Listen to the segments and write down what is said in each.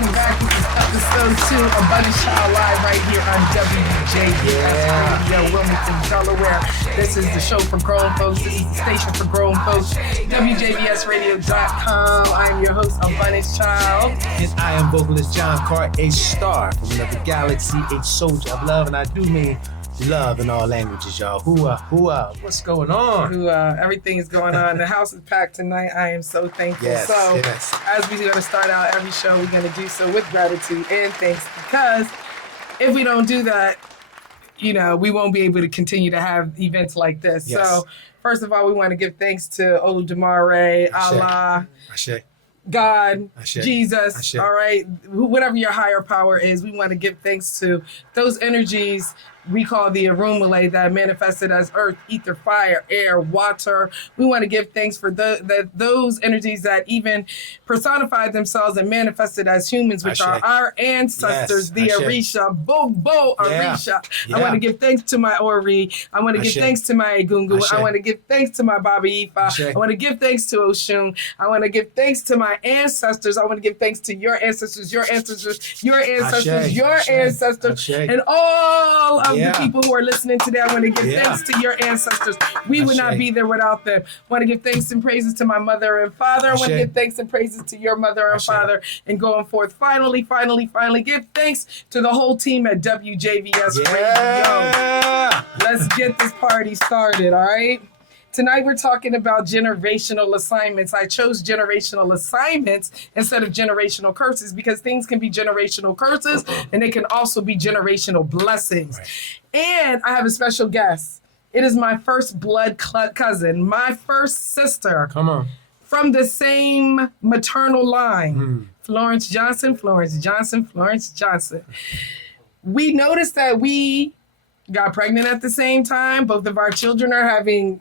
welcome back. This is episode 2 of Abundancechild Live right here on WJBS Radio, Wilmington, Delaware. This is the show for grown folks. This is the station for grown folks. WJBSradio.com. I am your host, Abundancechild. And I am vocalist John Carr, a star from another galaxy, a soldier of love, and I do mean love in all languages, y'all. Hoo-ah. What's going on? Everything is going on. The house is packed tonight. I am so thankful. Yes. As we're going to start out every show, we're going to do so with gratitude and thanks, because if we don't do that, we won't be able to continue to have events like this. Yes. So, first of all, we want to give thanks to Oludumare, Allah, Ashe. God, Ashe. Jesus, Ashe. all right? Whatever your higher power is, we want to give thanks to those energies we call the Arumale that manifested as earth, ether, fire, air, water. We want to give thanks for those energies that even personified themselves and manifested as humans, which Ashe. are our ancestors, Yes. the Ashe. Orisha, Bo Orisha. Yeah. I want to give thanks to my Ori. I want to give Ashe. thanks to my Egungun. Ashe. I want to give thanks to my Baba Ifa. Ashe. I want to give thanks to Oshun. I want to give thanks to my ancestors. I want to give thanks to your ancestors, your ancestors, your ancestors, Ashe. your Ashe. ancestors, Ashe. and all of Yeah. the people who are listening today. I want to give thanks to your ancestors. We would not Ashe. be there without them. I want to give thanks and praises to my mother and father. I want to Ashe. give thanks and praises to your mother and Ashe. father. And going forth, finally, give thanks to the whole team at WJVS Radio. Yeah. Let's get this party started, all right? Tonight we're talking about generational assignments. I chose generational assignments instead of generational curses because things can be generational curses and they can also be generational blessings. Right. And I have a special guest. It is my first blood cousin, my first sister Come on. from the same maternal line. Mm. Florence Johnson. We noticed that we got pregnant at the same time. Both of our children are having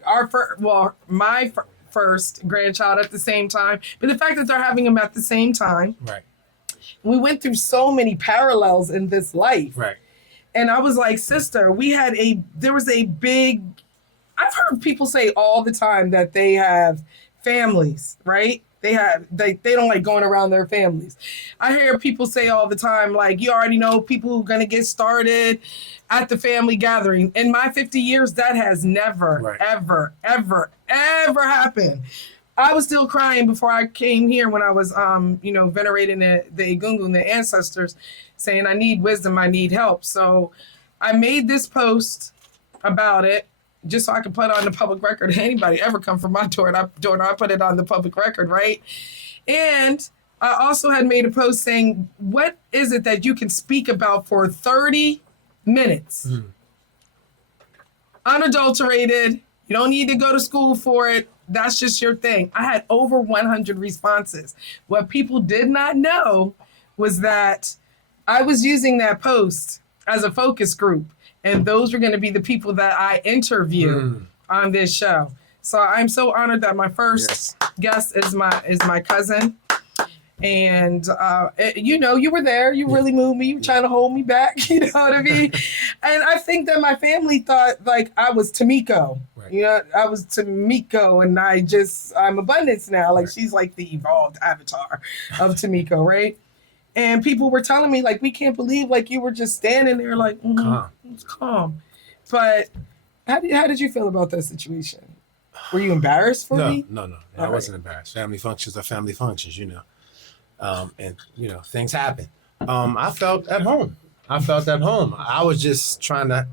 my first grandchild at the same time. But the fact that they're having them at the same time, Right. we went through so many parallels in this life. Right. And I was like, sister, there was a big, I've heard people say all the time that they have families, right? They don't like going around their families. I hear people say all the time, like, you already know people who are going to get started at the family gathering. In my 50 years, that has never, Right. ever happened. I was still crying before I came here when I was, venerating the Egungun, the ancestors, saying I need wisdom, I need help. So I made this post about it just so I could put it on the public record. Anybody ever come from my door, I put it on the public record, right? And I also had made a post saying, what is it that you can speak about for 30 minutes? Mm. Unadulterated. You don't need to go to school for it. That's just your thing. I had over 100 responses. What people did not know was that I was using that post as a focus group. And those were going to be the people that I interview on this show. So I'm so honored that my first guest is my cousin. And, you were there. You really moved me. You were trying to hold me back. You know what I mean? And I think that my family thought, like, I was Tamiko. Right. I was Tamiko, and I'm Abundance now. Like, Right. she's like the evolved avatar of Tamiko, right? And people were telling me, like, we can't believe, like, you were just standing there, like, Calm. it's calm. But how did you feel about that situation? Were you embarrassed for me? No. I wasn't embarrassed. Family functions are family functions, and things happen. I felt at home. I was just trying to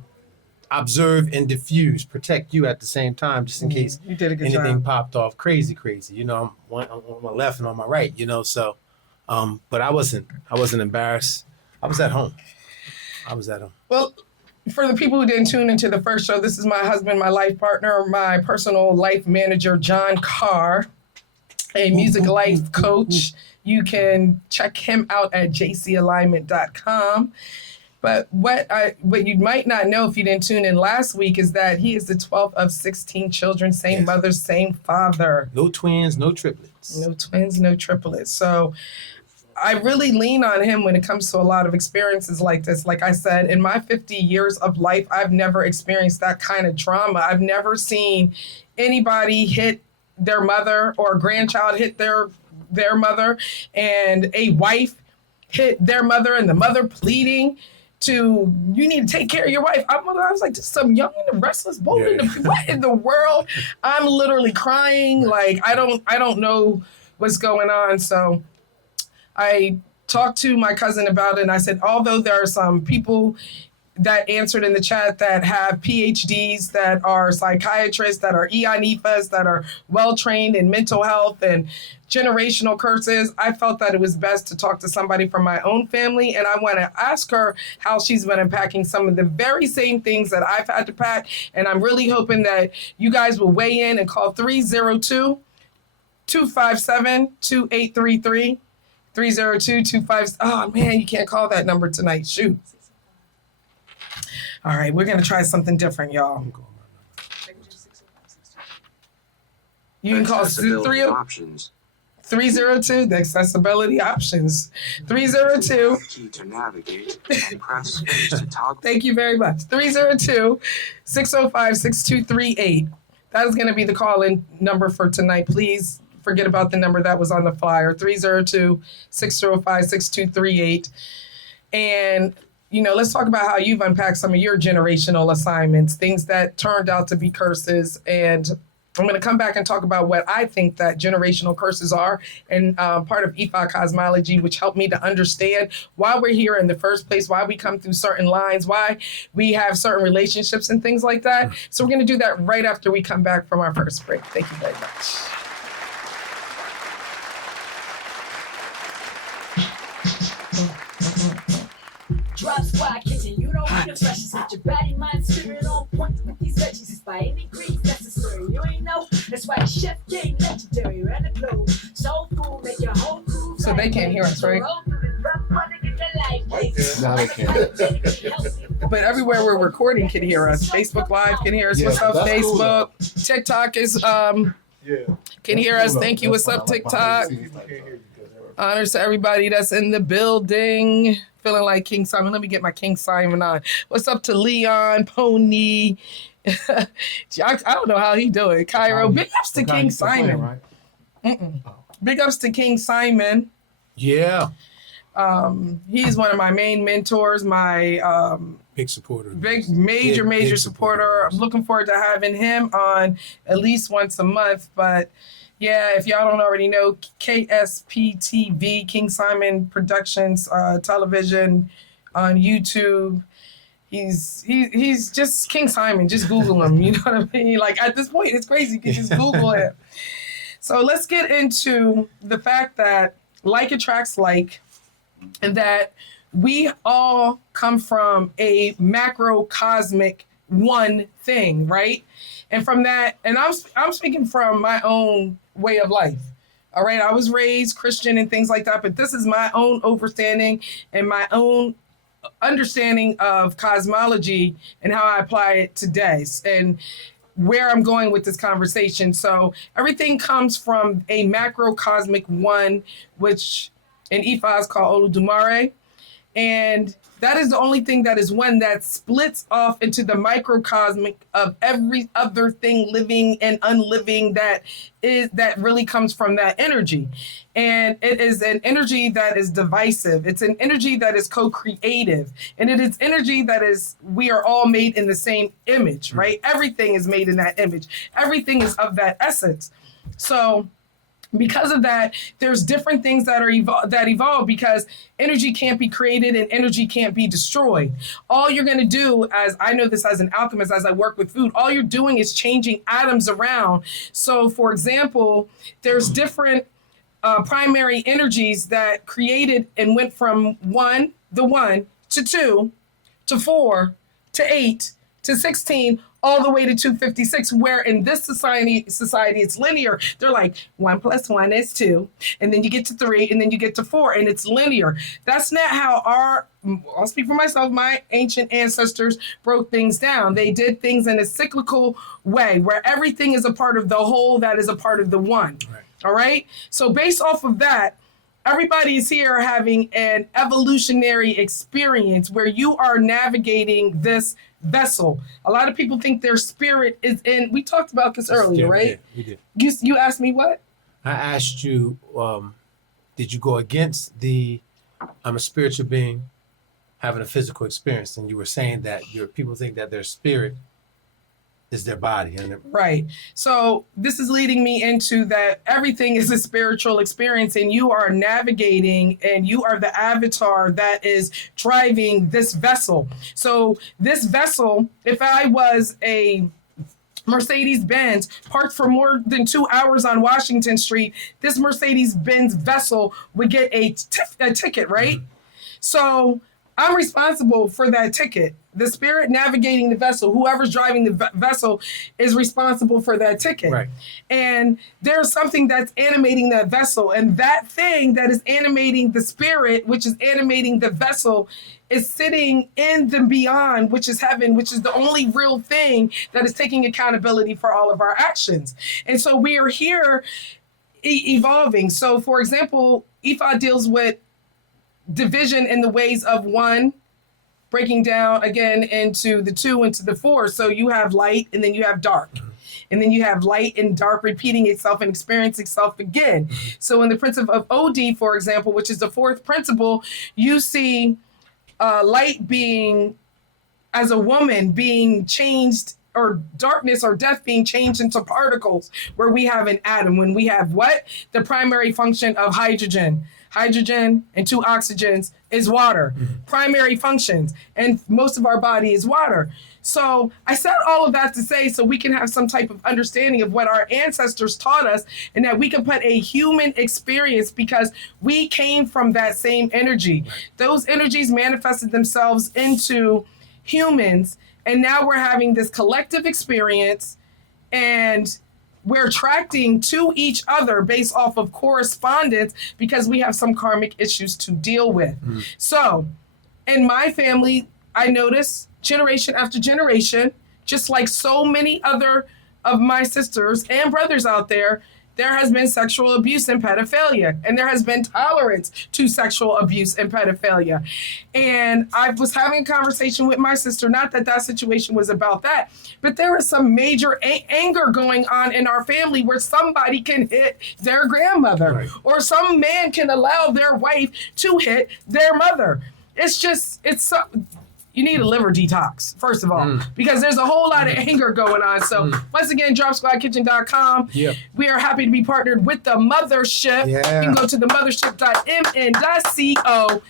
observe and diffuse, protect you at the same time, just in case You did a good anything job. popped off crazy. I'm on my left and on my right, so. But I wasn't embarrassed. I was at home. Well, for the people who didn't tune into the first show, this is my husband, my life partner, my personal life manager, John Carr, a music life coach. You can check him out at jcalignment.com. But what you might not know if you didn't tune in last week is that he is the 12th of 16 children, same Yes. mother, same father. No twins, no triplets. No twins, no triplets. So I really lean on him when it comes to a lot of experiences like this. Like I said, in my 50 years of life, I've never experienced that kind of trauma. I've never seen anybody hit their mother or a grandchild hit their mother, and a wife hit their mother and the mother pleading to, you need to take care of your wife. I was like, just some young and restless boy. What in the world? I'm literally crying. Like, I don't know what's going on. So I talked to my cousin about it, and I said, although there are some people that answered in the chat that have PhDs, that are psychiatrists, that are EINEFAs, that are well-trained in mental health and generational curses, I felt that it was best to talk to somebody from my own family. And I want to ask her how she's been unpacking some of the very same things that I've had to pack. And I'm really hoping that you guys will weigh in and call 302-257-2833. 302-25. Oh, man, you can't call that number tonight. Shoot. All right, we're going to try something different, y'all. You can call 302, the accessibility options. 302. Key to navigate and press space to toggle. Thank you very much. 302-605-6238. That is going to be the call-in number for tonight. Please forget about the number that was on the flyer, 302-605-6238. And let's talk about how you've unpacked some of your generational assignments, things that turned out to be curses. And I'm going to come back and talk about what I think that generational curses are, and part of Ifa cosmology, which helped me to understand why we're here in the first place, why we come through certain lines, why we have certain relationships and things like that. So we're going to do that right after we come back from our first break. Thank you very much. Drop squad kitchen, you don't need no brushes. Get your body, mind, spirit on point with these veggies. It's by any means necessary. You ain't know, that's why the chef game legendary. Ran the globe, soul food, make your whole crew. So they can't hear us, right? No, they can't. But everywhere we're recording can hear us. Facebook Live can hear us. Yeah, What's up, that's cool, Facebook? TikTok is can hear us. Thank you. What's up, TikTok? Honors to everybody that's in the building. Feeling like King Simon. Let me get my King Simon on. What's up to Leon, Pony? I don't know how he doing. Cairo. Big ups to King Simon. Big ups to King Simon. Yeah. He's one of my main mentors, my Big supporter. Major supporter. I'm looking forward to having him on at least once a month. But yeah, if y'all don't already know, KSPTV, King Simon Productions, television on YouTube. He's just King Simon. Just Google him. You know what I mean? Like, at this point, it's crazy. You can just Google him. So let's get into the fact that like attracts like, and that we all come from a macrocosmic one thing, right? And from that, and I'm speaking from my own way of life. All right, I was raised Christian and things like that, but this is my own understanding and my own understanding of cosmology and how I apply it today, and where I'm going with this conversation. So everything comes from a macrocosmic one, which in Ifa is called Oludumare. And that is the only thing that is one that splits off into the microcosmic of every other thing living and unliving that really comes from that energy. And it is an energy that is divisive. It's an energy that is co-creative. And it is energy that is, we are all made in the same image, right? Everything is made in that image. Everything is of that essence. So because of that, there's different things that are evolve because energy can't be created and energy can't be destroyed. All you're going to do, as I know this as an alchemist, as I work with food, all you're doing is changing atoms around. So, for example, there's different primary energies that created and went from one to 2 to 4 to 8 to 16, all the way to 256, where in this society it's linear. They're like 1 + 1 is 2, and then you get to 3, and then you get to 4, and it's linear. That's not how I'll speak for myself, my ancient ancestors broke things down. They did things in a cyclical way where everything is a part of the whole that is a part of the one. Right. All right? So based off of that, everybody is here having an evolutionary experience where you are navigating this vessel. A lot of people think their spirit is in. We talked about this earlier, right? Yeah, we did. You asked me what? I asked you, did you go against the I'm a spiritual being having a physical experience. And you were saying that your people think that their spirit is their body. And Right. So this is leading me into that everything is a spiritual experience, and you are navigating and you are the avatar that is driving this vessel. So this vessel, if I was a Mercedes Benz parked for more than 2 hours on Washington Street, this Mercedes Benz vessel would get a ticket, right? So I'm responsible for that ticket. The spirit navigating the vessel, whoever's driving the vessel, is responsible for that ticket. Right. And there's something that's animating that vessel. And that thing that is animating the spirit, which is animating the vessel, is sitting in the beyond, which is heaven, which is the only real thing that is taking accountability for all of our actions. And so we are here evolving. So, for example, Ifa deals with division in the ways of one, breaking down again into the two, into the four. So you have light and then you have dark. And then you have light and dark repeating itself and experiencing itself again. So in the principle of OD, for example, which is the fourth principle, you see light being, as a woman, being changed, or darkness or death being changed into particles, where we have an atom. When we have what? The primary function of hydrogen. Hydrogen and 2 oxygens is water. Primary functions. And most of our body is water. So I said all of that to say so we can have some type of understanding of what our ancestors taught us, and that we can put a human experience, because we came from that same energy. Those energies manifested themselves into humans, and now we're having this collective experience, and we're attracting to each other based off of correspondence, because we have some karmic issues to deal with. So in my family, I notice generation after generation, just like so many other of my sisters and brothers out there, there has been sexual abuse and pedophilia, and there has been tolerance to sexual abuse and pedophilia. And I was having a conversation with my sister, not that that situation was about that, but there is some major anger going on in our family, where somebody can hit their grandmother, Right. or some man can allow their wife to hit their mother. It's just, you need a liver detox, first of all, because there's a whole lot of anger going on. So once again, dropsquadkitchen.com. Yep. We are happy to be partnered with the mothership. Yeah. You can go to the mothership.mn.co.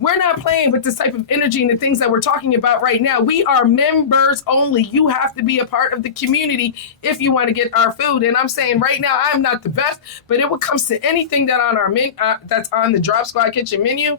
We're not playing with this type of energy and the things that we're talking about right now. We are members only. You have to be a part of the community if you want to get our food. And I'm saying right now, I'm not the best, but when it comes to anything that on our that's on the Drop Squad Kitchen menu,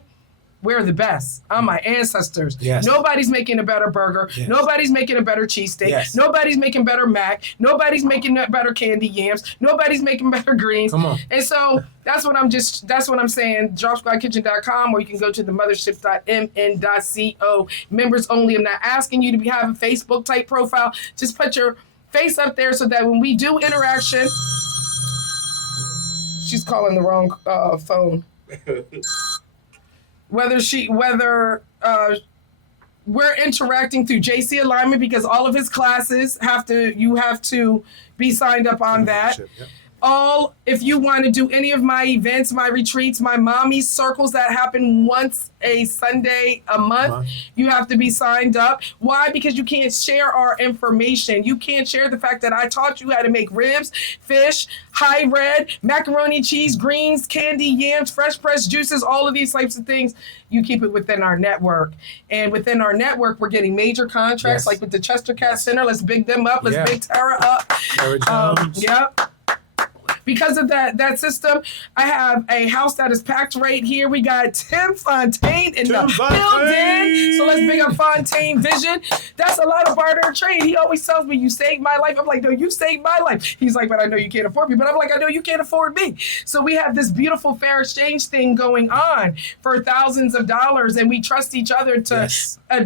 we're the best. I'm my ancestors. Yes. Nobody's making a better burger. Yes. Nobody's making a better cheesesteak. Yes. Nobody's making better mac. Nobody's making better candy yams. Nobody's making better greens. Come on. And so that's what I'm saying. Dropsquadkitchen.com, or you can go to the mothership.mn.co. Members only. I'm not asking you to have a Facebook type profile. Just put your face up there so that when we do interaction, she's calling the wrong phone. Whether we're interacting through JC alignment, because all of his classes you have to be signed up on that. Yep. If you want to do any of my events, my retreats, my mommy circles that happen once a Sunday a month, you have to be signed up. Why? Because you can't share our information. You can't share the fact that I taught you how to make ribs, fish, high red, macaroni, cheese, greens, candy, yams, fresh pressed juices, all of these types of things. You keep it within our network. And within our network, we're getting major contracts, like with the Chester Cat Center. Let's big them up. Let's big Tara up. Tara Jones. Yep. Because of that system, I have a house that is packed right here. We got Tim Fontaine in the building. So let's big up Fontainevision. That's a lot of barter and trade. He always tells me, you saved my life. I'm like, no, you saved my life. He's like, but I know you can't afford me. But I'm like, I know you can't afford me. So we have this beautiful fair exchange thing going on for thousands of dollars. And we trust each other to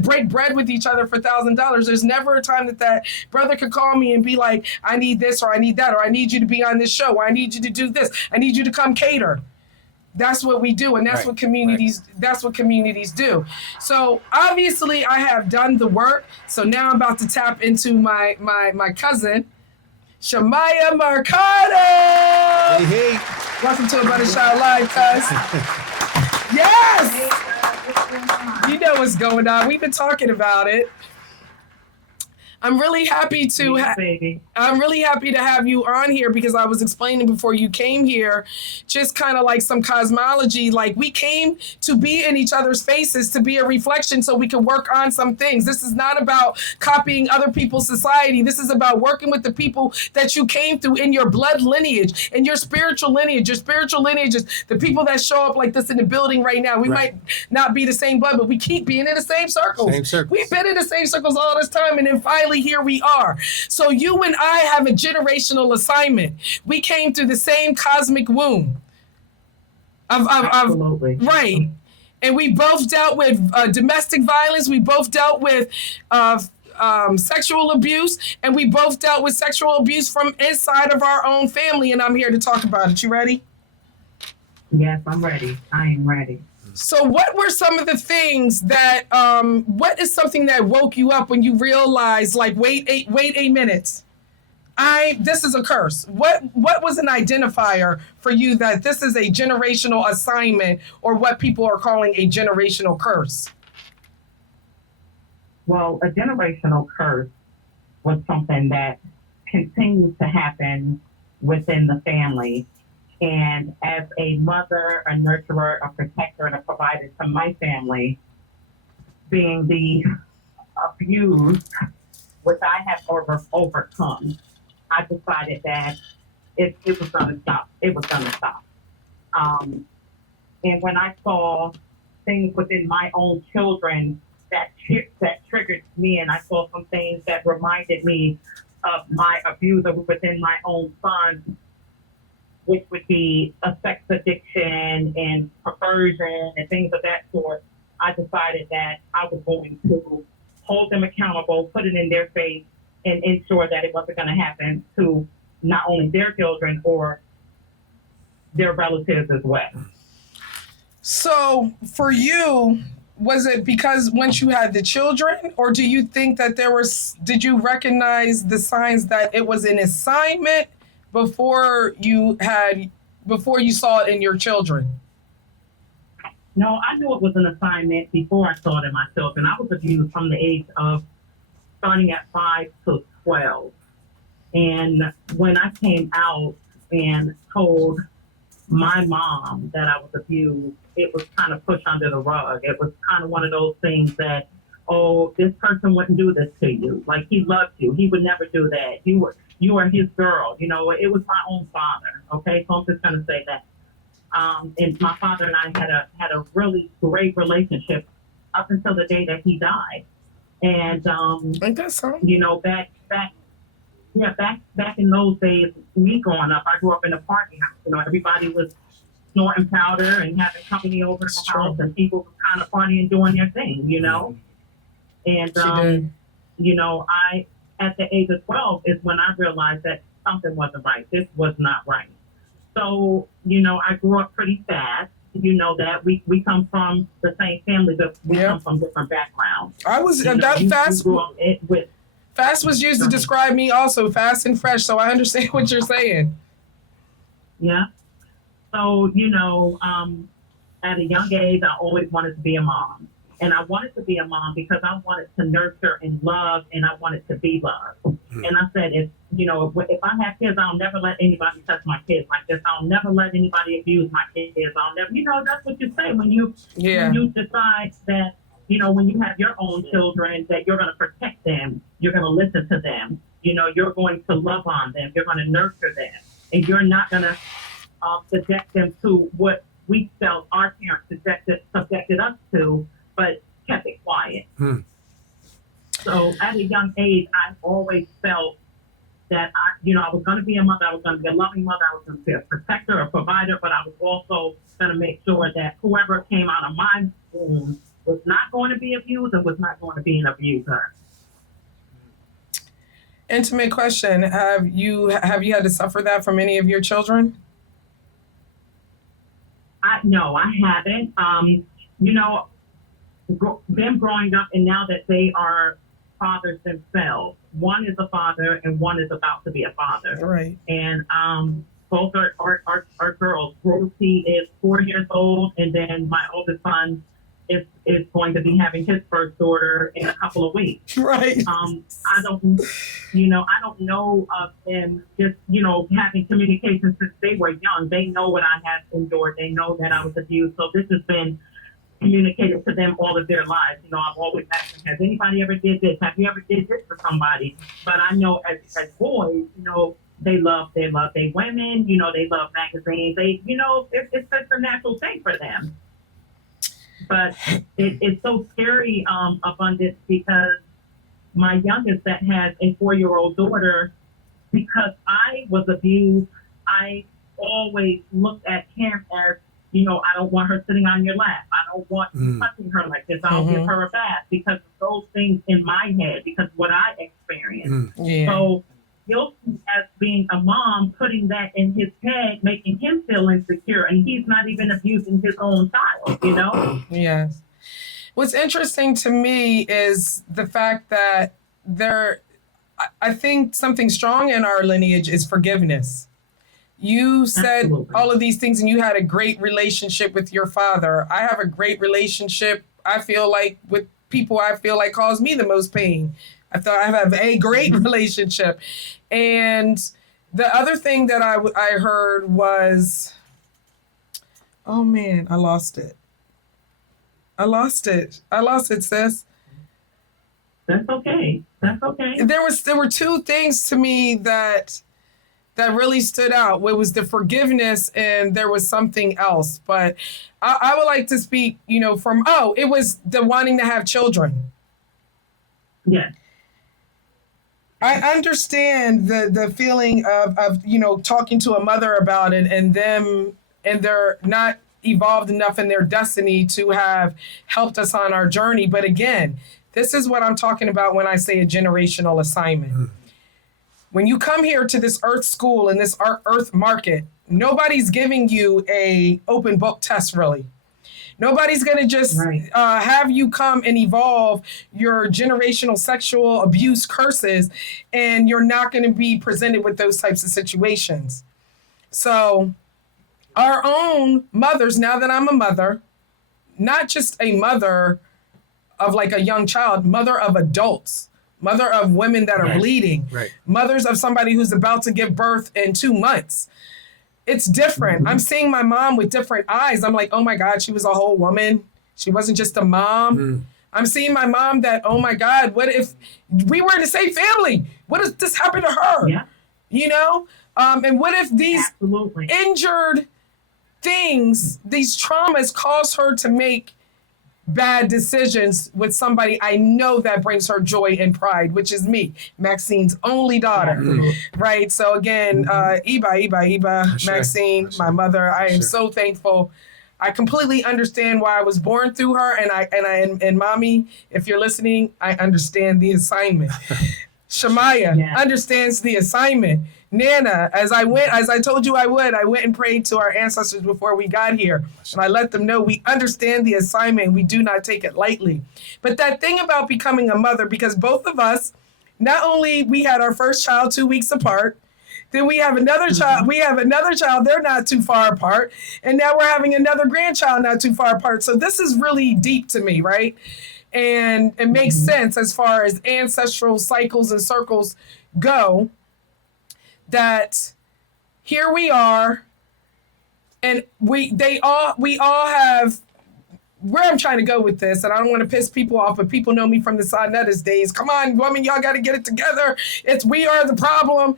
break bread with each other for $1,000. There's never a time that brother could call me and be like, I need this, or I need that, or I need you to be on this show, or I need you to do this. I need you to come cater. That's what we do, and that's what communities. That's what communities do. So obviously, I have done the work. So now I'm about to tap into my cousin, Shamaya Mercado. Hey. Welcome to Abundancechild Live, cuz. Yes. know what's going on. We've been talking about it. I'm really happy to I'm really happy to have you on here because I was explaining before you came here, just kind of like some cosmology. Like we came to be in each other's faces, to be a reflection so we can work on some things. This is not about copying other people's society. This is about working with the people that you came through in your blood lineage, in your spiritual lineage. Your spiritual lineage is the people that show up like this in the building right now. We might not be the same blood, but we keep being in the same circles. We've been in the same circles all this time, and then finally here we are. So you and I have a generational assignment. We came through the same cosmic womb. Absolutely. Right. And we both dealt with domestic violence. We both dealt with sexual abuse. And we both dealt with sexual abuse from inside of our own family. And I'm here to talk about it. You ready? Yes, I'm ready. I am ready. So what were some of the things that, what is something that woke you up when you realized, like, wait 8 minutes. This is a curse. What was an identifier for you that this is a generational assignment, or what people are calling a generational curse? Well, a generational curse was something that continues to happen within the family. And as a mother, a nurturer, a protector, and a provider to my family, being the abused, which I have overcome, I decided that it was going to stop. It was going to stop. And when I saw things within my own children that triggered me, and I saw some things that reminded me of my abuser within my own son, which would be a sex addiction and perversion and things of that sort, I decided that I was going to hold them accountable, put it in their face, and ensure that it wasn't going to happen to not only their children or their relatives as well. So for you, was it because once you had the children, or do you think that did you recognize the signs that it was an assignment before you saw it in your children? No, I knew it was an assignment before I saw it in my children. I was abused from the age of starting at 5 to 12. And when I came out and told my mom that I was abused, it was kind of pushed under the rug. It was kind of one of those things that, oh, this person wouldn't do this to you. Like, he loved you. He would never do that. You are his girl. You know, it was my own father. Okay, so I'm just going to say that. And my father and I had a really great relationship up until the day that he died. And you know, back in those days, me growing up, I grew up in a party house. You know, everybody was snorting powder and having company over the house, and people were kind of partying, doing their thing. You know, and you know, at the age of 12 is when I realized that something wasn't right. This was not right. So, you know, I grew up pretty fast. You know that we come from the same family, but we come from different backgrounds. Fast was used to describe me also, fast and fresh. So I understand what you're saying. Yeah. So, you know, at a young age, I always wanted to be a mom. And I wanted to be a mom because I wanted to nurture and love, and I wanted to be loved. And I said, if I have kids, I'll never let anybody touch my kids like this. I'll never let anybody abuse my kids. I'll never, you know, that's what you say when you decide that, you know, when you have your own children, that you're going to protect them, you're going to listen to them, you know, you're going to love on them, you're going to nurture them, and you're not going to subject them to what we felt our parents subjected us to, but kept it quiet. So at a young age, I always felt that I was going to be a mother, I was going to be a loving mother, I was going to be a protector, a provider, but I was also going to make sure that whoever came out of my womb was not going to be abused and was not going to be an abuser. Intimate question: Have you had to suffer that from any of your children? No, I haven't. You know, them growing up, and now that they are fathers themselves, one is a father and one is about to be a father. Right. And both are girls. Rosie is 4 years old, and then my oldest son is going to be having his first daughter in a couple of weeks. Right. I don't know of them just, having communication since they were young. They know what I have endured. They know that I was abused. So this has been communicated to them all of their lives. I've always asked them, has anybody ever did this? Have you ever did this for somebody? But I know as boys, they love their women, they love magazines. They, it's such a natural thing for them. But it's so scary, Abundance, because my youngest that has a 4-year-old daughter, because I was abused, I always looked at him as, I don't want her sitting on your lap. I don't want you touching her like this. I'll give her a bath, because of those things in my head, because of what I experienced. Yeah. So guilty as being a mom, putting that in his head, making him feel insecure, and he's not even abusing his own child, Yes. What's interesting to me is the fact that I think something strong in our lineage is forgiveness. You said Absolutely. all of these things and you had a great relationship with your father. I have a great relationship, I feel like, with people I feel like cause me the most pain. I thought I have a great relationship. And the other thing that I heard was, oh man, I lost it. I lost it, sis. That's okay. There were two things to me that really stood out. It was the forgiveness, and there was something else. But I would like to speak, it was the wanting to have children. Yes. I understand the feeling of talking to a mother about it, and they're not evolved enough in their destiny to have helped us on our journey. But again, this is what I'm talking about when I say a generational assignment. When you come here to this earth school and this earth market, nobody's giving you a open book test, really. Nobody's going to just have you come and evolve your generational sexual abuse curses, and you're not going to be presented with those types of situations. So our own mothers, now that I'm a mother, not just a mother of like a young child, mother of adults, mother of women that are bleeding, mothers of somebody who's about to give birth in 2 months. It's different. I'm seeing my mom with different eyes. I'm like, oh my God, she was a whole woman. She wasn't just a mom. I'm seeing my mom that, oh my God, what if we were in the same family? What if this happened to her? Yeah. And what if these Absolutely. injured things, these traumas cause her to make bad decisions with somebody I know that brings her joy and pride, which is me, Maxine's only daughter, right? So again, Iba, Maxine, my mother, I am so thankful. I completely understand why I was born through her, and mommy, if you're listening, I understand the assignment. Shamaya understands the assignment. Nana, as I told you I would, I went and prayed to our ancestors before we got here. And I let them know we understand the assignment. We do not take it lightly. But that thing about becoming a mother, because both of us, not only we had our first child 2 weeks apart, then we have another child. We have another child. They're not too far apart. And now we're having another grandchild not too far apart. So this is really deep to me, right? And it makes sense as far as ancestral cycles and circles go, that here we are, and we all have, where I'm trying to go with this, and I don't want to piss people off, but people know me from the Sonetta's days. Come on, women, y'all got to get it together. We are the problem.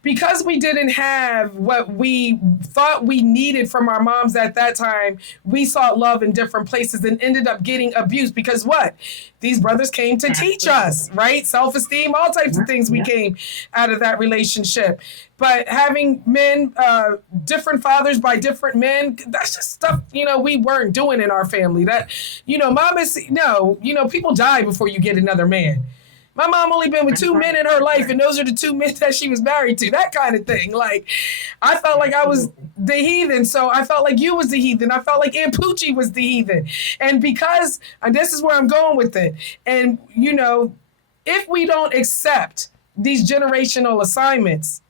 Because we didn't have what we thought we needed from our moms at that time, we sought love in different places and ended up getting abused. Because what? These brothers came to teach us, right? Self-esteem, all types of things we came out of that relationship. But having men, different fathers by different men, that's just stuff, we weren't doing in our family. That, people die before you get another man. My mom only been with 2 men in her life, and those are the 2 men that she was married to. That kind of thing. Like, I felt like I was the heathen, so I felt like you was the heathen. I felt like Aunt Poochie was the heathen. And this is where I'm going with it. And, if we don't accept these generational assignments,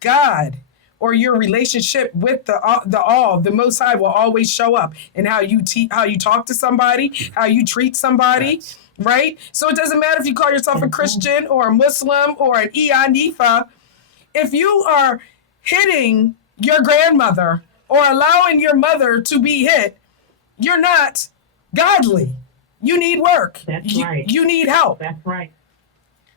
God or your relationship with the Most High will always show up in how you how you talk to somebody, how you treat somebody. Yes. Right? So it doesn't matter if you call yourself a Christian or a Muslim or an Ianifa. If you are hitting your grandmother or allowing your mother to be hit, you're not godly. You need work. That's right. You need help. That's right.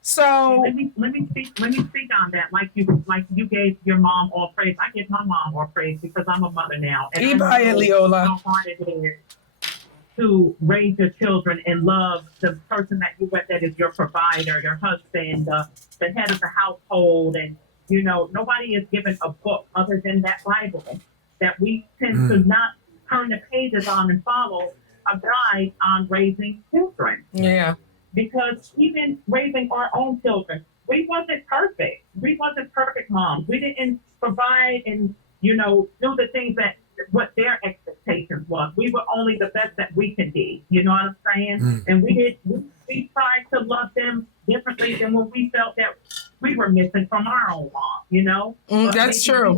So Let me speak on that. Like you gave your mom all praise. I give my mom all praise because I'm a mother now. And I know Leola. how hard it is to raise your children and love the person that you with, that is your provider, your husband, the head of the household. And, you know, nobody is given a book other than that Bible that we tend to not turn the pages on and follow a guide on raising children. yeah. Because even raising our own children, we wasn't perfect. We wasn't perfect moms. We didn't provide and, you know, do the things that what their expectations was. We were only the best that we can be. You know what I'm saying? And we tried to love them differently than when we felt that we were missing from our own mom, you know? But That's maybe true.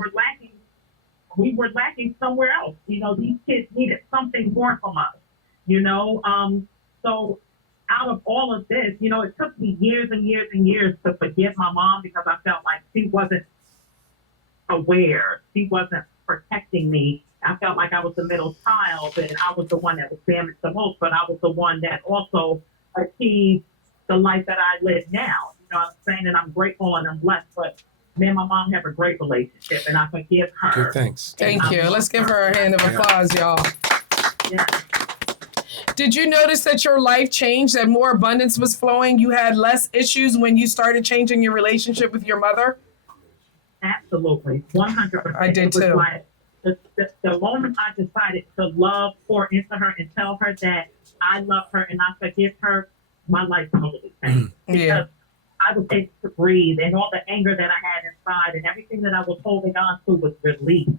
We were lacking somewhere else. You know, these kids needed something more from us, you know? So out of all of this, you know, it took me years and years and years to forgive my mom because I felt like she wasn't aware. She wasn't protecting me. I felt like I was the middle child and I was the one that was damaged the most, but I was the one that also achieved the life that I live now. You know what I'm saying? And I'm grateful and I'm blessed, but me and my mom have a great relationship and I forgive her. Good, thanks. Thank you. Let's give her a hand of applause, y'all. Yeah. Did you notice that your life changed, that more abundance was flowing? You had less issues when you started changing your relationship with your mother? Absolutely. 100%. I did It was too. like the moment I decided to love, pour into her and tell her that I love her and I forgive her, my life totally changed. Because Yeah. I was able to breathe and all the anger that I had inside and everything that I was holding on to was released.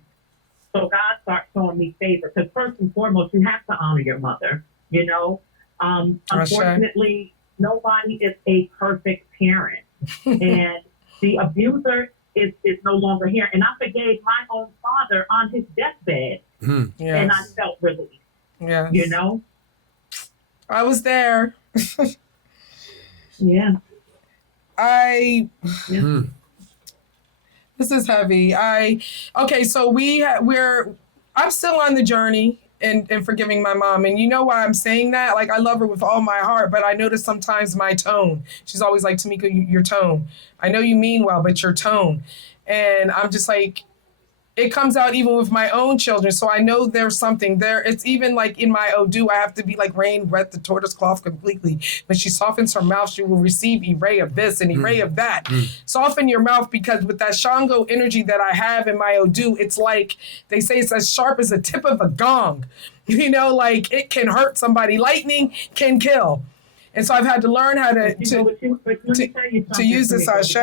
So God started showing me favor because first and foremost, you have to honor your mother, you know. Unfortunately, nobody is a perfect parent. And the abuser is no longer here. And I forgave my own father on his deathbed. Yes. And I felt relief, Yes. you know? I was there. Yeah. This is heavy. Okay, so I'm still on the journey in forgiving my mom. And you know why I'm saying that? Like, I love her with all my heart, but I notice sometimes my tone. She's always like, Tamika, your tone. I know you mean well, but your tone. And I'm just like, it comes out even with my own children. So I know there's something there. It's even like in my Odu, I have to be like Rain, wet the tortoise cloth completely. When she softens her mouth, she will receive array of this and array of that. Soften your mouth, because with that Shango energy that I have in my Odu, it's like, they say it's as sharp as the tip of a gong. You know, like it can hurt somebody. Lightning can kill. And so I've had to learn how to use this ashe.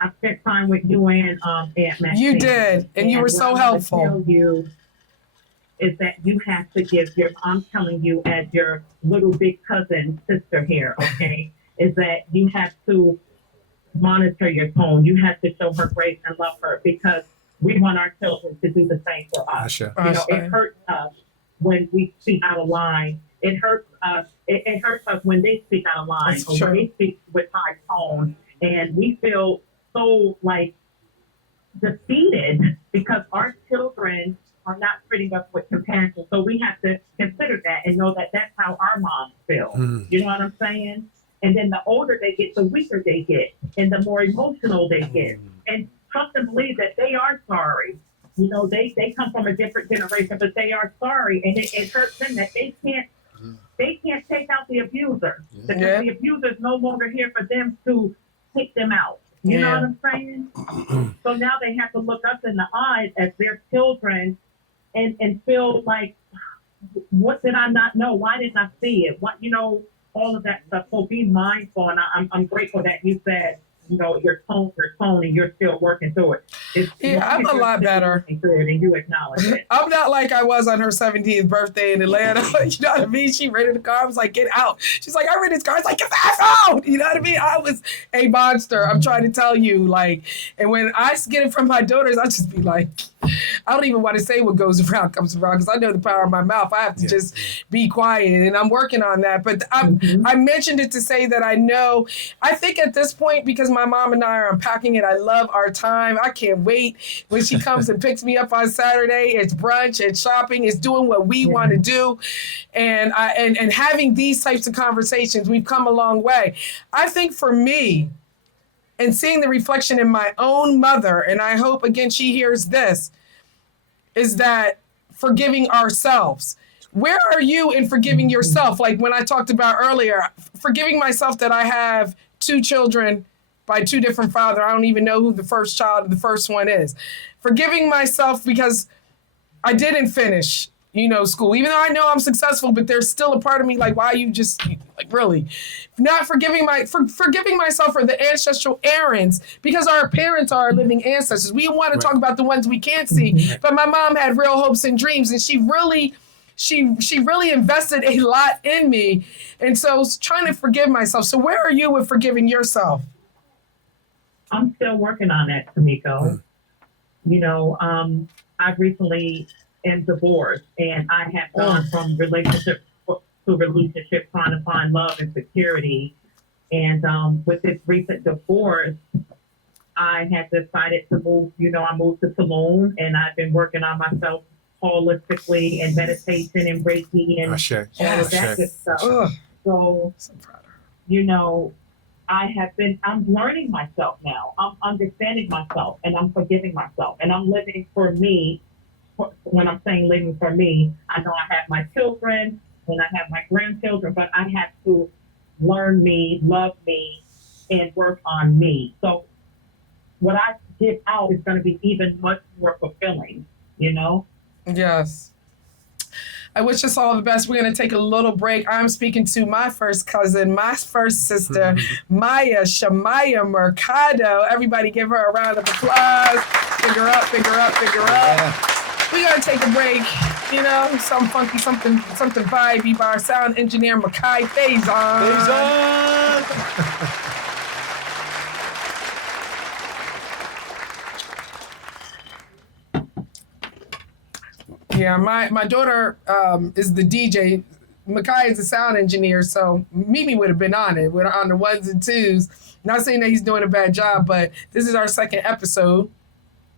I spent time with you and Aunt Maxine. You did, and you were so what helpful. I tell you is that you have to give I'm telling you as your little big cousin sister here, okay, is that you have to monitor your tone. You have to show her grace and love her because we want our children to do the same for us. Ashe. You know, it hurts us when we speak out of line. It hurts us. It hurts us when they speak out of line That's or true. when they speak with high tone, and we feel so like defeated because our children are not treating us with compassion. So we have to consider that and know that that's how our moms feel. You know what I'm saying? And then the older they get, the weaker they get, and the more emotional they get. And trust and believe that they are sorry. You know, they come from a different generation, but they are sorry, and it hurts them that they can't take out the abuser because the abuser is no longer here for them to take them out. You know what I'm saying? So now they have to look us in the eyes as their children and feel like, what did I not know? Why didn't I see it? What, you know, all of that stuff. So be mindful. And I'm grateful that you said your tone, and you're still working through it. I'm a lot better. Through it and you acknowledge it. I'm not like I was on her 17th birthday in Atlanta. You know what I mean? She rented the car. I was like, get out. She's like, I rented this car. I was like, get the ass out. You know what I mean? I was a monster. I'm trying to tell you, like, and when I get it from my daughters, I just be like, I don't even want to say what goes around comes around because I know the power of my mouth. I have to just be quiet, and I'm working on that. But I mentioned it to say that I think at this point, because my mom and I are unpacking it, I love our time. I can't wait when she comes and picks me up on Saturday. It's brunch, it's shopping, it's doing what we want to do. And having these types of conversations, we've come a long way. I think for me, and seeing the reflection in my own mother, and I hope, again, she hears this, is that forgiving ourselves. Where are you in forgiving yourself? Like when I talked about earlier, forgiving myself that I have 2 children by 2 different fathers. I don't even know who the first child of the first one is. Forgiving myself because I didn't finish, school, even though I know I'm successful, but there's still a part of me like, why you just like really not forgiving myself for the ancestral errands, because our parents are our living ancestors. We want to talk about the ones we can't see, but my mom had real hopes and dreams, and she really invested a lot in me. And so I was trying to forgive myself. So where are you with forgiving yourself? I'm still working on that, Tamiko. I recently am divorced, and I have gone from relationship to relationship, trying to find love and security. And with this recent divorce, I had decided to move. I moved to Tulum, and I've been working on myself holistically and meditation and Reiki and all of that good stuff. So, I'm learning myself now. I'm understanding myself, and I'm forgiving myself, and I'm living for me. When I'm saying living for me, I know I have my children and I have my grandchildren, but I have to learn me, love me, and work on me. So what I give out is going to be even much more fulfilling, Yes. I wish us all the best. We're going to take a little break. I'm speaking to my first cousin, my first sister, Maya Shamaya Mercado. Everybody give her a round of applause. Big her up, big her up, big her up. Yeah. We're going to take a break. Some funky, something vibey by our sound engineer, Makai Faison. Yeah, my daughter is the DJ. Makai is the sound engineer, so Mimi would have been on it. We're on the 1s and 2s. Not saying that he's doing a bad job, but this is our 2nd episode.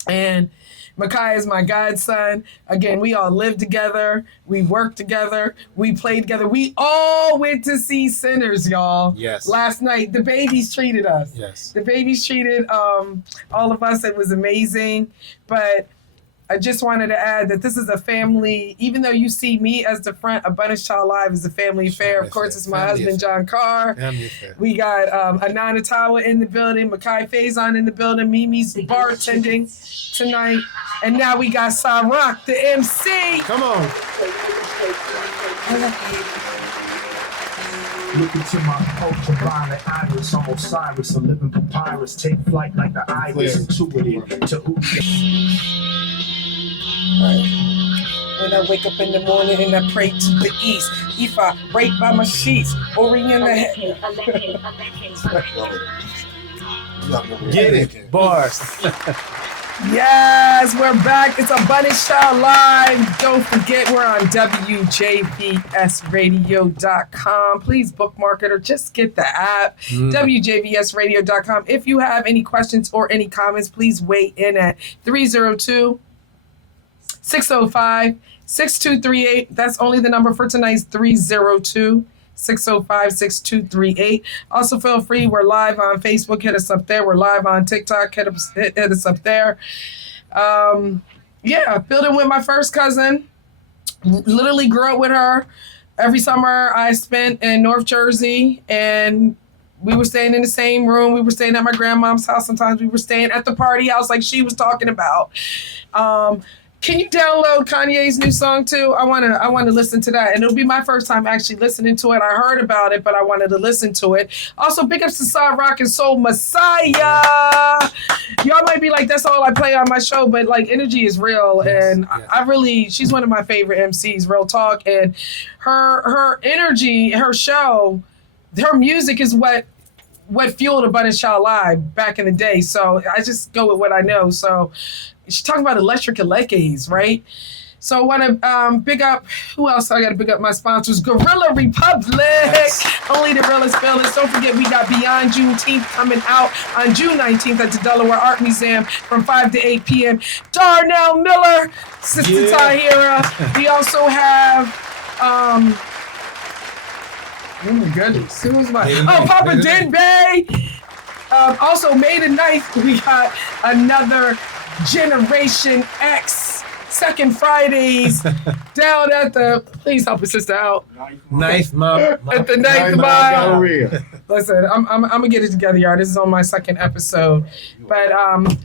And Makai is my godson. Again, we all live together. We work together. We play together. We all went to see Sinners, y'all. Yes. Last night. The babies treated us. Yes. The babies treated all of us. It was amazing. But I just wanted to add that this is a family, even though you see me as the front, Abundancechild Live is a family affair. Of course, it's my husband, John Carr. We got Anana Tawa in the building, Makai Faison in the building, Mimi's bartending tonight. And now we got Sarak, the MC. Come on. Look into my ultraviolet iris, I'm Osiris, a living papyrus, take flight like the iris, intuitive to who. When I wake up in the morning and I pray to the east, Ifa, right by my sheets, Ori in the head. Get it, bars. Yes, we're back. It's Abundancechild Live. Don't forget, we're on WJVSradio.com. Please bookmark it or just get the app, WJVSradio.com. If you have any questions or any comments, please weigh in at 302-605-6238. That's only the number for tonight's 302-605-6238. Also, feel free. We're live on Facebook. Hit us up there. We're live on TikTok. Hit us up there. Building with my first cousin. Literally grew up with her. Every summer I spent in North Jersey, and we were staying in the same room. We were staying at my grandmom's house. Sometimes we were staying at the party house like she was talking about. Can you download Kanye's new song too? I wanna listen to that, and it'll be my first time actually listening to it. I heard about it, but I wanted to listen to it. Also, big ups to Side Rock and Soul Messiah. Y'all might be like, that's all I play on my show, but like, energy is real, and I really, she's one of my favorite MCs, real talk, and her energy, her show, her music is what fueled Abundancechild Live back in the day. So I just go with what I know. So she's talking about electric legs, right? So I want to big up, who else? I got to big up my sponsors. Gorilla Republic, only the realest feelings. Don't forget, we got Beyond Juneteenth coming out on June 19th at the Delaware Art Museum from 5 to 8 p.m. Darnell Miller, Sister Tahira. We also have, oh my goodness, who was my, Papa Denbay. Also, May the 9th, we got another Generation X second Fridays down at the, please help a sister out. Ninth Mile. At the Ninth Mile. Listen, I'm gonna get it together, y'all. This is on my second episode. But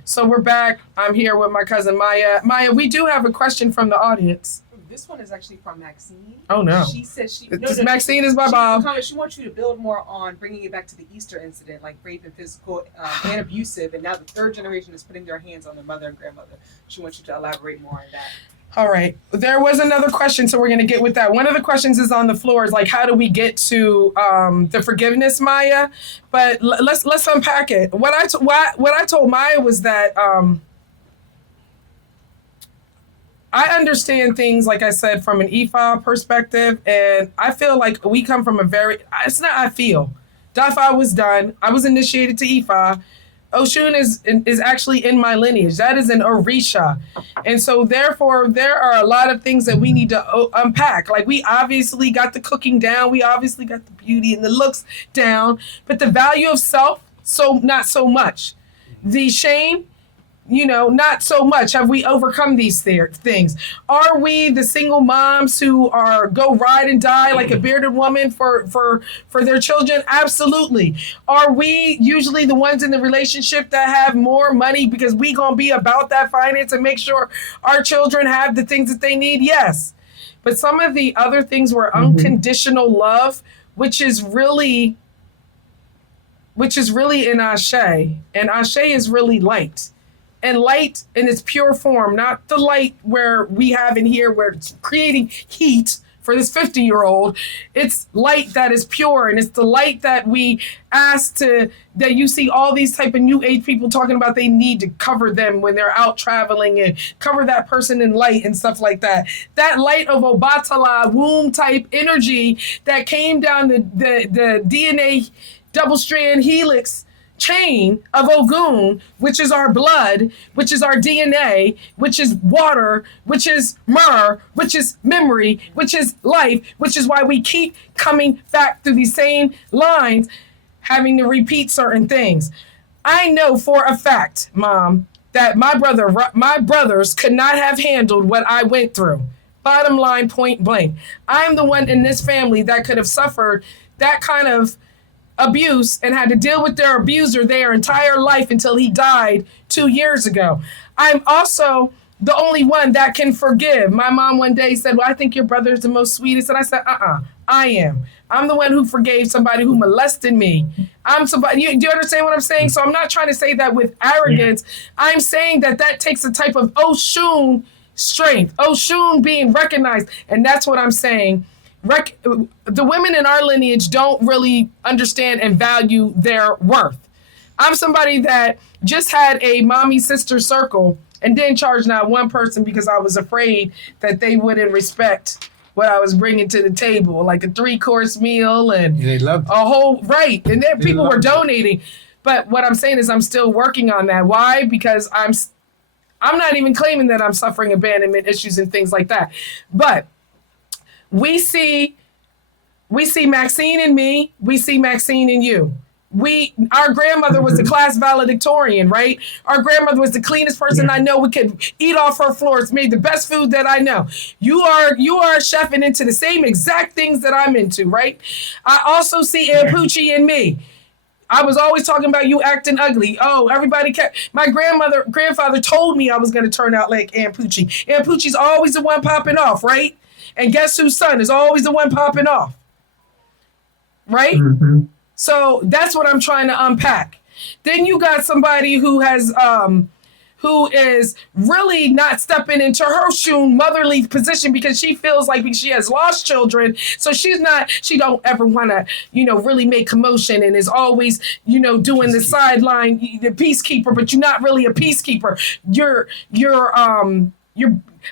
so we're back. I'm here with my cousin Maya. Maya, we do have a question from the audience. This one is actually from Maxine. Oh no. She says she. Maxine is my mom. She wants you to build more on bringing it back to the Easter incident, like rape and physical and abusive, and now the third generation is putting their hands on their mother and grandmother. She wants you to elaborate more on that. All right. There was another question, so we're going to get with that. One of the questions is on the floor is like, how do we get to the forgiveness, Maya? But let's unpack it. What I told Maya was that I understand things, like I said, from an Ifa perspective, and I feel like we come from a very, it's not I feel. Dafa was done. I was initiated to Ifa. Oshun is actually in my lineage. That is an Orisha. And so therefore, there are a lot of things that we need to unpack. Like, we obviously got the cooking down. We obviously got the beauty and the looks down. But the value of self, so not so much. The shame, not so much. Have we overcome these things? Are we the single moms who go ride and die like a bearded woman for their children? Absolutely. Are we usually the ones in the relationship that have more money because we gonna be about that finance and make sure our children have the things that they need? Yes. But some of the other things were unconditional love, which is really in Ashe. And Ashe is really light. And light in its pure form, not the light where we have in here where it's creating heat for this 50-year-old. It's light that is pure, and it's the light that we ask that you see all these type of new age people talking about they need to cover them when they're out traveling and cover that person in light and stuff like that. That light of Obatala, womb type energy that came down the DNA double strand helix chain of Ogun, which is our blood, which is our DNA, which is water, which is myrrh, which is memory, which is life, which is why we keep coming back through these same lines, having to repeat certain things. I know for a fact, Mom, that my brothers could not have handled what I went through. Bottom line, point blank. I'm the one in this family that could have suffered that kind of abuse and had to deal with their abuser their entire life until he died 2 years ago. I'm also the only one that can forgive. My mom one day said, well, I think your brother is the most sweetest. And I said, I am. I'm the one who forgave somebody who molested me. I'm somebody, do you understand what I'm saying? So I'm not trying to say that with arrogance. I'm saying that takes a type of Oshun strength, Oshun being recognized. And that's what I'm saying. The women in our lineage don't really understand and value their worth. I'm somebody that just had a mommy sister circle and didn't charge not one person because I was afraid that they wouldn't respect what I was bringing to the table, like a 3-course meal and they loved it. A whole, right. And then people were donating. But what I'm saying is I'm still working on that. Why? Because I'm not even claiming that I'm suffering abandonment issues and things like that. But we see Maxine in me. We see Maxine in you. Our grandmother was the class valedictorian, right? Our grandmother was the cleanest person I know. We could eat off her floors, made the best food that I know. You are chefing into the same exact things that I'm into, right? I also see Aunt Poochie in me. I was always talking about you acting ugly. Oh, everybody kept, my grandfather told me I was going to turn out like Aunt Poochie. Aunt Poochie's always the one popping off, right? And guess whose son is always the one popping off, right? Mm-hmm. So that's what I'm trying to unpack. Then you got somebody who is really not stepping into her shoe motherly position because she feels like she has lost children. So she don't ever want to, really make commotion and is always, doing the sideline, the peacekeeper, but you're not really a peacekeeper. You're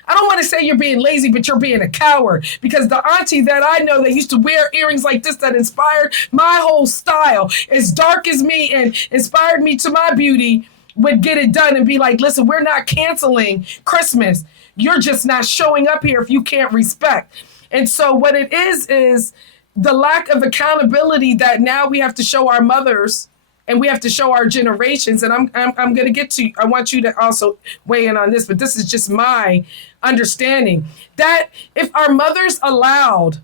I don't want to say you're being lazy, but you're being a coward, because the auntie that I know that used to wear earrings like this that inspired my whole style, as dark as me and inspired me to my beauty, would get it done and be like, listen, we're not canceling Christmas. You're just not showing up here if you can't respect. And so what it is the lack of accountability that now we have to show our mothers and we have to show our generations. And I'm going to get to, I want you to also weigh in on this, but this is just my understanding that if our mothers allowed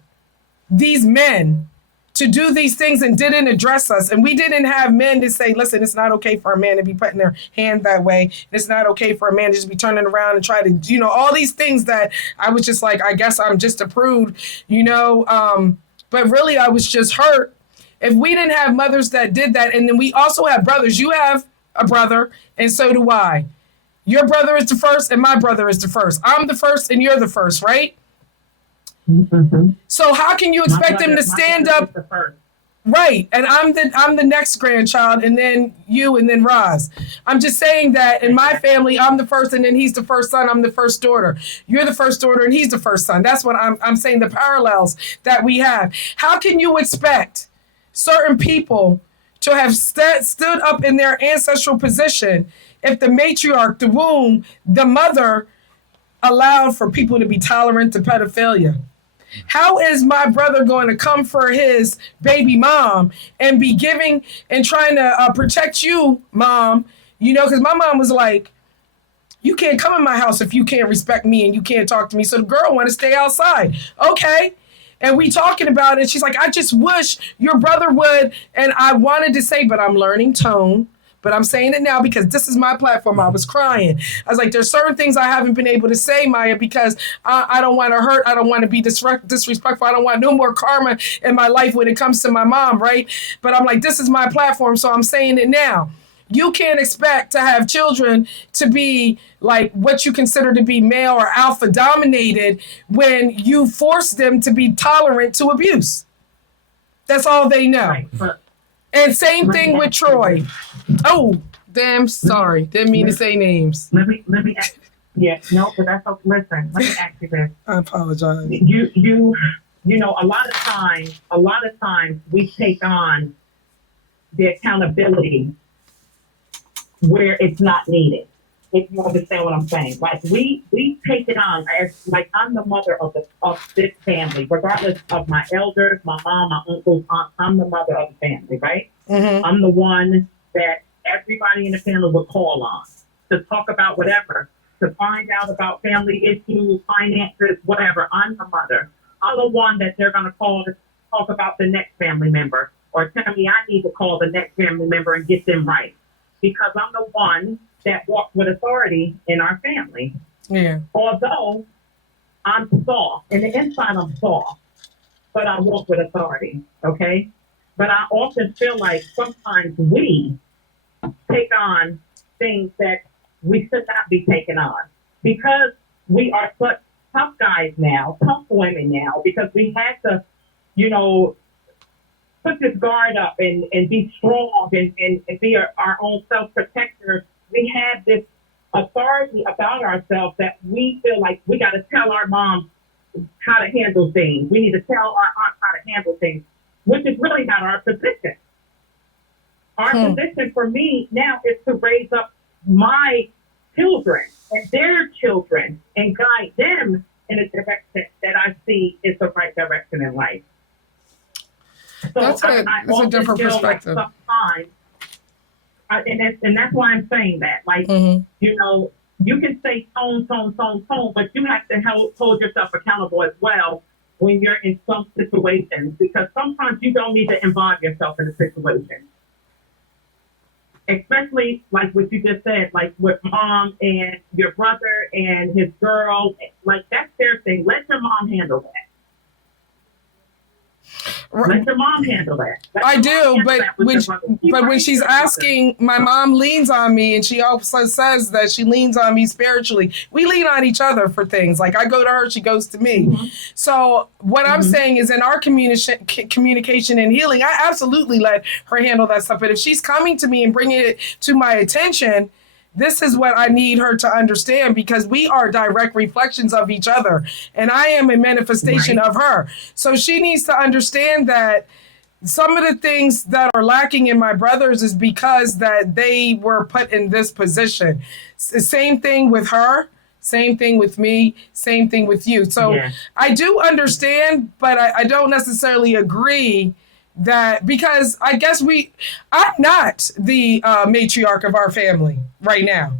these men to do these things and didn't address us, and we didn't have men to say, listen, it's not okay for a man to be putting their hand that way. It's not okay for a man to just be turning around and try to, all these things that I was just like, I guess I'm just a prude, but really I was just hurt. If we didn't have mothers that did that, and then we also have brothers, you have a brother, and so do I. Your brother is the first, and my brother is the first. I'm the first, and you're the first, right? Mm-hmm. So how can you expect them to stand up? Right, and I'm the next grandchild, and then you, and then Roz. I'm just saying that in my family, I'm the first, and then he's the first son. I'm the first daughter. You're the first daughter, and he's the first son. That's what I'm saying. The parallels that we have. How can you expect certain people to have stood up in their ancestral position if the matriarch, the womb, the mother allowed for people to be tolerant to pedophilia? How is my brother going to come for his baby mom and be giving and trying to protect you, mom? Because my mom was like, you can't come in my house if you can't respect me and you can't talk to me. So the girl want to stay outside. Okay. And we talking about it. She's like, I just wish your brother would. And I wanted to say, but I'm learning tone. But I'm saying it now because this is my platform. I was crying. I was like, there's certain things I haven't been able to say, Maya, because I don't want to hurt. I don't want to be disrespectful. I don't want no more karma in my life when it comes to my mom, right? But I'm like, this is my platform, so I'm saying it now. You can't expect to have children to be like what you consider to be male or alpha dominated when you force them to be tolerant to abuse. That's all they know. Right, and same thing with Troy. Oh, damn, sorry. Didn't mean to say names. Let me ask, yeah, no, but that's okay. Listen, let me ask you this. I apologize. You know, a lot of times we take on the accountability where it's not needed. If you understand what I'm saying. Like we take it on as like I'm the mother of this family, regardless of my elders, my mom, my uncles, aunt, I'm the mother of the family, right? Mm-hmm. I'm the one that everybody in the family would call on to talk about whatever, to find out about family issues, finances, whatever. I'm the mother. I'm the one that they're gonna call to talk about the next family member, or tell me I need to call the next family member and get them right. Because I'm the one that walks with authority in our family. Yeah. Although I'm soft, in the inside I'm soft, but I walk with authority, okay? But I often feel like sometimes we take on things that we should not be taking on. Because we are such tough guys now, tough women now, because we had to, put this guard up and be strong and be our own self-protector. We have this authority about ourselves that we feel like we got to tell our moms how to handle things. We need to tell our aunts how to handle things, which is really not our position. Our position for me now is to raise up my children and their children and guide them in a direction that I see is the right direction in life. So that's a different perspective. Like sometimes, and that's why I'm saying that. Like, you can say tone, but you have to hold yourself accountable as well when you're in some situations, because sometimes you don't need to involve yourself in a situation. especially like what you just said, like with mom and your brother and his girl, like that's their thing. Let your mom handle that. Let your mom handle that. I do, but when she's asking, my mom leans on me, and she also says that she leans on me spiritually. We lean on each other for things. Like I go to her, she goes to me. Mm-hmm. So what I'm saying is, in our communication and healing, I absolutely let her handle that stuff. But if she's coming to me and bringing it to my attention, this is what I need her to understand, because we are direct reflections of each other, and I am a manifestation of her. So she needs to understand that some of the things that are lacking in my brothers is because that they were put in this position. Same thing with her, same thing with me, same thing with you. So I do understand, but I don't necessarily agree that, because I guess I'm not the matriarch of our family right now.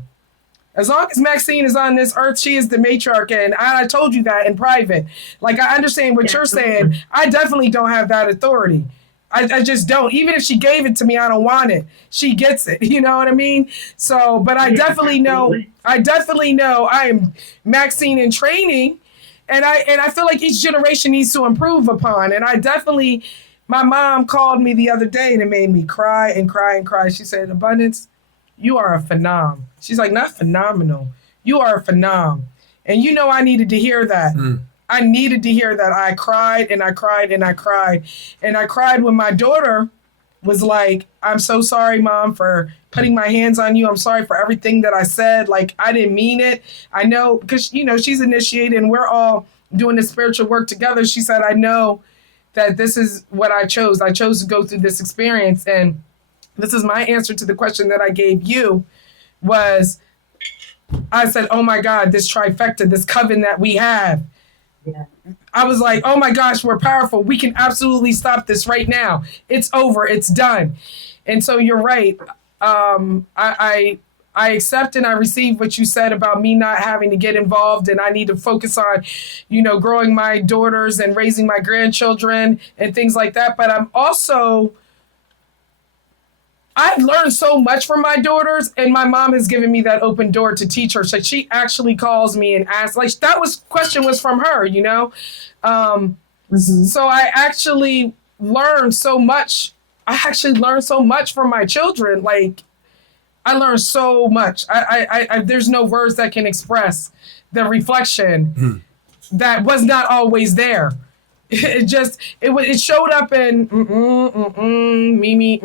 As long as Maxine is on this earth, she is the matriarch, and I told you that in private. Like, I understand what you're saying. I definitely don't have that authority. I just don't. Even if she gave it to me, I don't want it. She gets it. You know what I mean? So, but I definitely know I am Maxine in training, and I feel like each generation needs to improve upon. And I definitely, my mom called me the other day and it made me cry and cry and cry. She said, Abundance, you are a phenom. She's like, not phenomenal. You are a phenom. And you know, I needed to hear that. I needed to hear that. I cried and I cried and I cried. And I cried when my daughter was like, I'm so sorry, Mom, for putting my hands on you. I'm sorry for everything that I said. Like, I didn't mean it. I know, because, you know, she's initiated and we're all doing this spiritual work together. She said, I know that this is what I chose. I chose to go through this experience. And this is my answer to the question that I gave you was, I said, oh my God, this trifecta, this coven that we have. Yeah. I was like, oh my gosh, we're powerful. We can absolutely stop this right now. It's over. It's done. And so you're right. I accept and I receive what you said about me not having to get involved, and I need to focus on, you know, growing my daughters and raising my grandchildren and things like that. But I've learned so much from my daughters, and my mom has given me that open door to teach her. So she actually calls me and asks, like, question was from her, you know? So I actually learned so much. I actually learned so much from my children. Like, I learned so much. I there's no words that can express the reflection that was not always there. It showed up in me.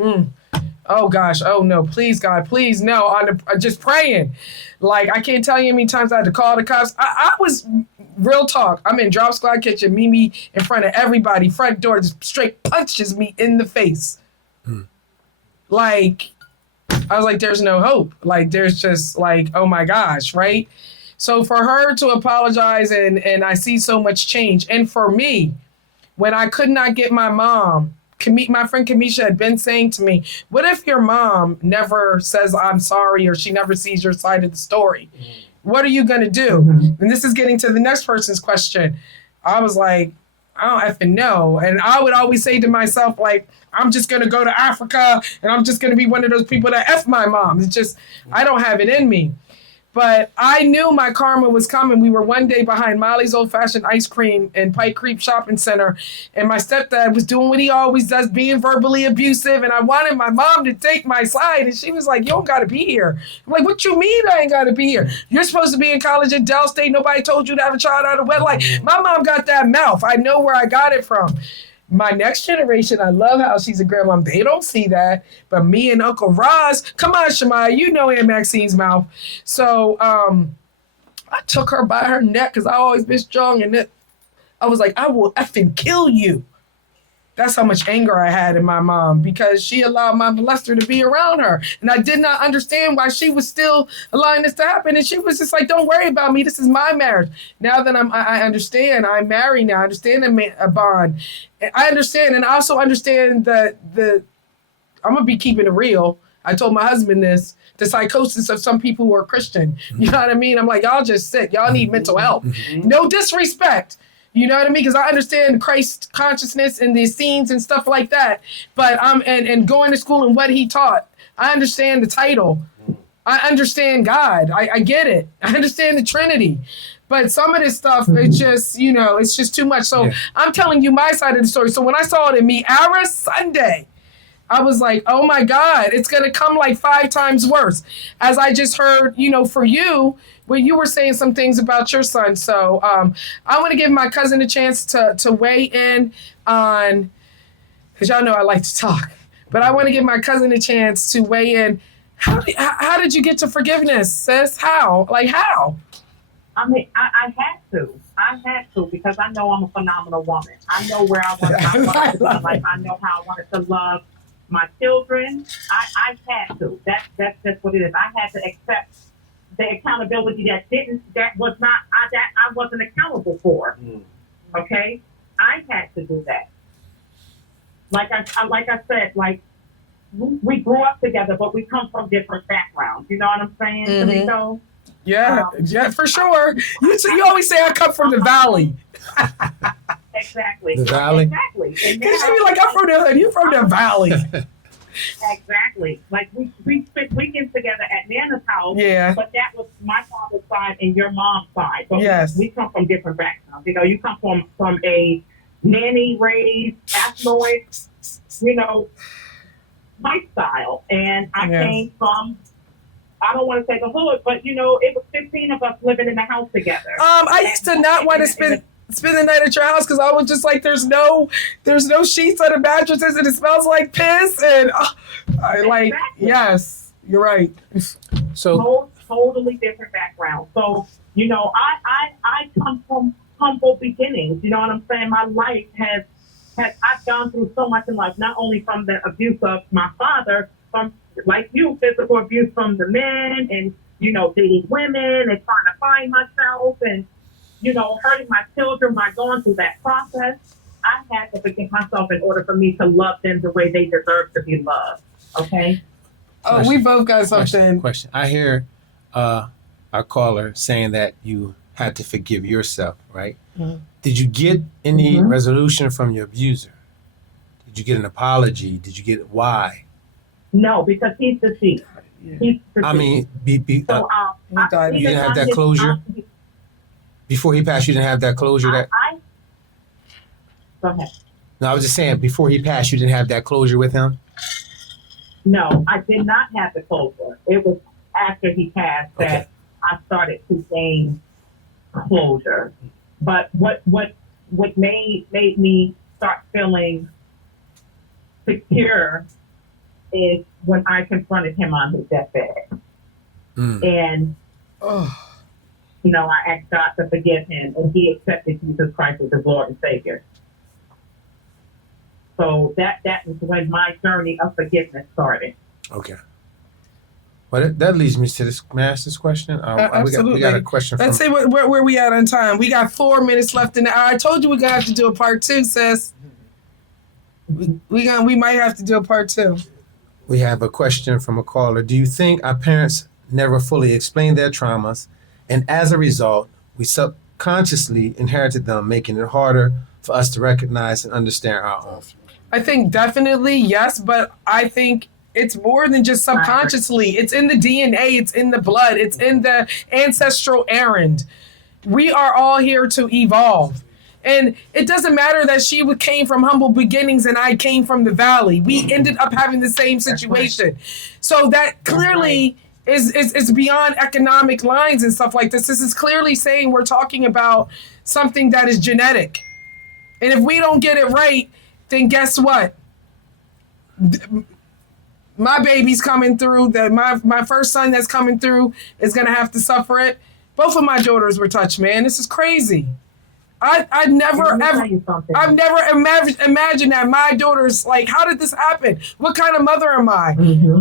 Oh gosh, oh no, please God, please no. Just praying. Like, I can't tell you how many times I had to call the cops. I was, real talk, I'm in Drop Squad Kitchen, Mimi in front of everybody, front door just straight punches me in the face. Like, I was like, there's no hope. Like, there's just like, oh my gosh, right? So for her to apologize, and I see so much change. And for me, when I could not get my mom, my friend Kamisha had been saying to me, what if your mom never says I'm sorry, or she never sees your side of the story? What are you going to do? And this is getting to the next person's question. I was like, I don't effing know. And I would always say to myself, like, I'm just going to go to Africa and I'm just going to be one of those people that F my mom. It's just, I don't have it in me. But I knew my karma was coming. We were one day behind Molly's Old Fashioned Ice Cream in Pike Creek Shopping Center. And my stepdad was doing what he always does, being verbally abusive. And I wanted my mom to take my side. And she was like, you don't got to be here. I'm like, what you mean I ain't got to be here? You're supposed to be in college at Dell State. Nobody told you to have a child out of wedlock. My mom got that mouth. I know where I got it from. My next generation, I love how she's a grandma. They don't see that. But me and Uncle Roz, come on, Shemaya, you know Aunt Maxine's mouth. So I took her by her neck because I always been strong. And I was like, I will effing kill you. That's how much anger I had in my mom, because she allowed my molester to be around her. And I did not understand why she was still allowing this to happen. And she was just like, don't worry about me. This is my marriage. Now that I understand, I'm married now. I understand a bond. I understand. And I also understand that I'm going to be keeping it real. I told my husband this, the psychosis of some people who are Christian. You know what I mean? I'm like, y'all just sick. Y'all need mental help. No disrespect. You know what I mean? Because I understand Christ consciousness and the scenes and stuff like that. But and going to school and what he taught. I understand the title. I understand God. I get it. I understand the Trinity. But some of this stuff, it's just, it's just too much. So I'm telling you my side of the story. So when I saw it in Miara Sunday, I was like, oh my God, it's going to come like 5 times worse. As I just heard, for you, when you were saying some things about your son. So I want to give my cousin a chance to weigh in on, because y'all know I like to talk, but I want to give my cousin a chance to weigh in. How did you get to forgiveness, sis? How? Like how? I mean, I had to. I had to because I know I'm a phenomenal woman. I know where I wanted to be. Like, I know how I wanted to love my children. I had to. That's just what it is. I had to accept the accountability that I wasn't accountable for. Okay? I had to do that. Like I said, like we grew up together, but we come from different backgrounds. You know what I'm saying, Tamiko? Yeah, for sure. You always say I come from the valley. Exactly. The valley? Exactly. Because you be like, I'm from the hood, you from the valley. Exactly. Like we spent weekends together at Nana's house. Yeah. But that was my father's side and your mom's side. But yes. We come from different backgrounds. You come from a nanny raised, affluent, lifestyle. And I came from, I don't want to say the hood, but it was 15 of us living in the house together. I used to not want to spend the night at your house because I was just like, there's no sheets on the mattresses and it smells like piss and Exactly. Yes, you're right. So totally different background. So I come from humble beginnings. You know what I'm saying? My life has I've gone through so much in life, not only from the abuse of my father, from like you, physical abuse from the men, and dating women and trying to find myself, and hurting my children by going through that process. I had to forgive myself in order for me to love them the way they deserve to be loved. Okay. Oh, we both got something. Question. I hear our caller saying that you had to forgive yourself, right? Mm-hmm. Did you get any resolution from your abuser? Did you get an apology? Did you get why? No, because he's deceased. Yeah. He's deceased. I mean, He died. You didn't have that closure? Before he passed, you didn't have that closure? Go ahead. No, I was just saying, before he passed, you didn't have that closure with him? No, I did not have the closure. It was after he passed that I started to gain closure. But what made me start feeling secure is when I confronted him on his deathbed. And I asked God to forgive him, and he accepted Jesus Christ as his Lord and Savior. So that was when my journey of forgiveness started. Okay. Well, that leads me to this. May I ask this question? Absolutely. We got a question Let's see where we at on time. We got 4 minutes left in the hour. I told you we're gonna have to do a part 2, sis. We might have to do a part 2. We have a question from a caller. Do you think our parents never fully explained their traumas, and as a result, we subconsciously inherited them, making it harder for us to recognize and understand our own? I think definitely yes, but I think it's more than just subconsciously. It's in the DNA, it's in the blood, it's in the ancestral errand. We are all here to evolve. And it doesn't matter that she came from humble beginnings and I came from the valley. We ended up having the same situation. So that clearly is beyond economic lines and stuff like this. This is clearly saying we're talking about something that is genetic. And if we don't get it right, then guess what? My baby's coming through. My first son that's coming through is going to have to suffer it. Both of my daughters were touched, man. This is crazy. I've never imagined that my daughter's like, how did this happen? What kind of mother am I?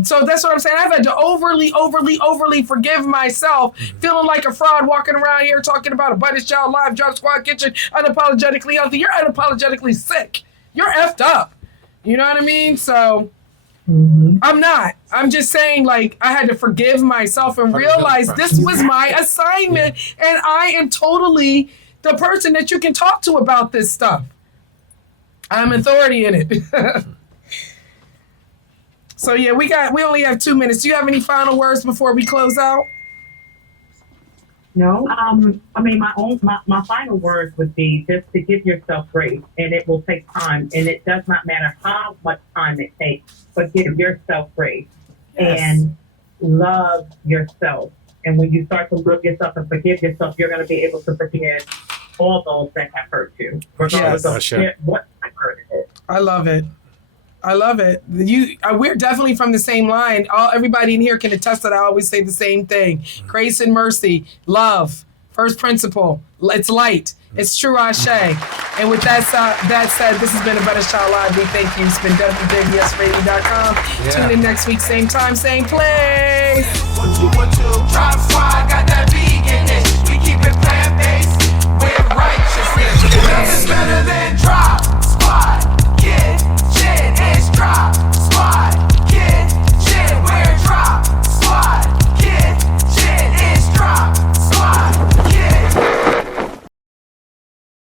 So that's what I'm saying. I've had to overly forgive myself, feeling like a fraud walking around here talking about Abundancechild Live, Drop Squad Kitchen, unapologetically healthy. You're unapologetically sick. You're effed up. You know what I mean? So I'm not. I'm just saying, like, I had to forgive myself and realize this was my assignment, and I am totally the person that you can talk to about this stuff. I'm authority in it. So yeah, we only have 2 minutes. Do you have any final words before we close out? No, I mean, my final words would be just to give yourself grace, and it will take time, and it does not matter how much time it takes, but give yourself grace and love yourself. And when you start to love yourself and forgive yourself, you're going to be able to forgive all those that have hurt you, regardless of what type hurt it is. I love it. I love it. We're definitely from the same line. Everybody in here can attest that I always say the same thing. Grace and mercy, love, first principle. It's light. It's true Ashe. And with that said, this has been Abundance Child Live. We thank you. It's been www.bsradio.com. Tune in next week, same time, same place.